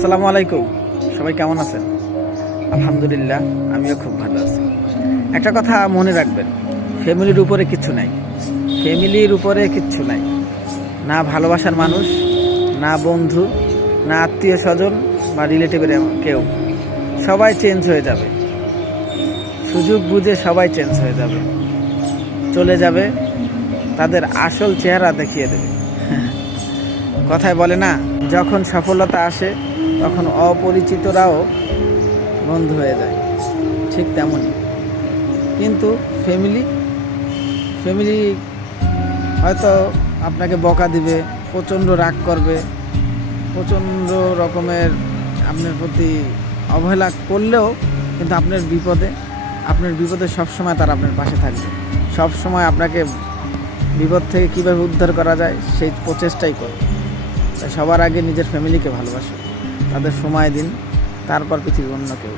আসসালামু আলাইকুম। সবাই কেমন আছেন? আলহামদুলিল্লাহ, আমিও খুব ভালো আছি। একটা কথা মনে রাখবেন, ফ্যামিলির উপরে কিচ্ছু নাই। ফ্যামিলির উপরে কিচ্ছু নাই, না ভালোবাসার মানুষ, না বন্ধু, না আত্মীয় স্বজন বা রিলেটিভের কেউ। সবাই চেঞ্জ হয়ে যাবে, সুযোগ বুঝে সবাই চেঞ্জ হয়ে যাবে, চলে যাবে, তাদের আসল চেহারা দেখিয়ে দেবে। কথায় বলে না, যখন সফলতা আসে তখন অপরিচিতরাও বন্ধু হয়ে যায়, ঠিক তেমনই। কিন্তু ফ্যামিলি ফ্যামিলি হয়তো আপনাকে বকা দিবে, প্রচণ্ড রাগ করবে, প্রচণ্ড রকমের আপনার প্রতি অবহেলা করলেও কিন্তু আপনার বিপদে সবসময় তারা আপনার পাশে থাকবে। সবসময় আপনাকে বিপদ থেকে কীভাবে উদ্ধার করা যায় সেই প্রচেষ্টাই করবে। তাই সবার আগে নিজের ফ্যামিলিকে ভালোবাসুন, তাদের সময় দিন, তারপর পৃথিবীর অন্য কেউ।